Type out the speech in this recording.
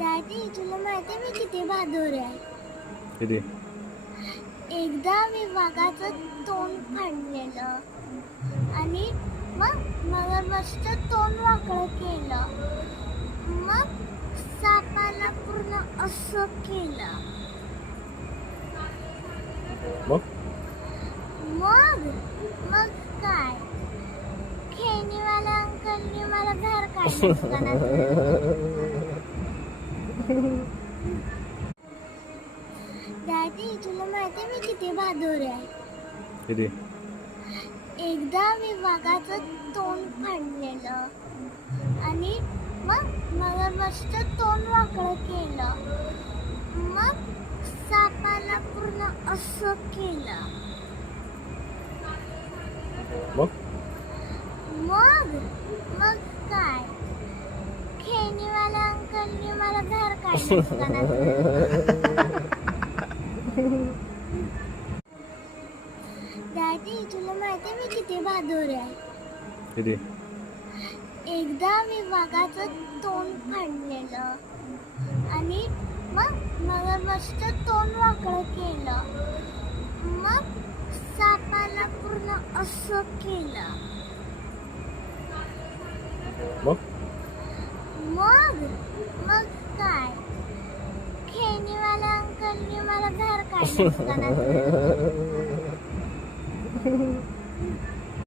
Daddy तुला माहिती मी किती बहादूर आहे. किती? एकदा मी वाघाचं तोंड फाडलेलं आणि मग मस्त तोंड वाकडं केलं. मग सापाला पूर्ण असं केलं. मग मग मग काय खेळणीवाल्या अंकलनी मला बाहेर काढलं दुकानातून. डॅडी तुला माहिती मी किती बहादूर आहे. किती? एकदा मी वाघाचं तोंड फाडलेलं आणि मग मस्त तोंड वाकडं केलं. मग सापाला पूर्ण असं केलं. मग मग मग काय खेळणीवाल्या अंकलनी मला बाहेर काढलं दुकानातून. डॅडी तुला माहिती मी किती बहादूर आहे. किती? एकदा मी वाघाचं तोंड फाडलेलं आणि मग मस्त तोंड वाकडं केलं. मग सापाला पूर्ण असं केलं. मग मग मग काय खेळणीवाल्या अंकलनी मला बाहेर काढलं दुकानातून.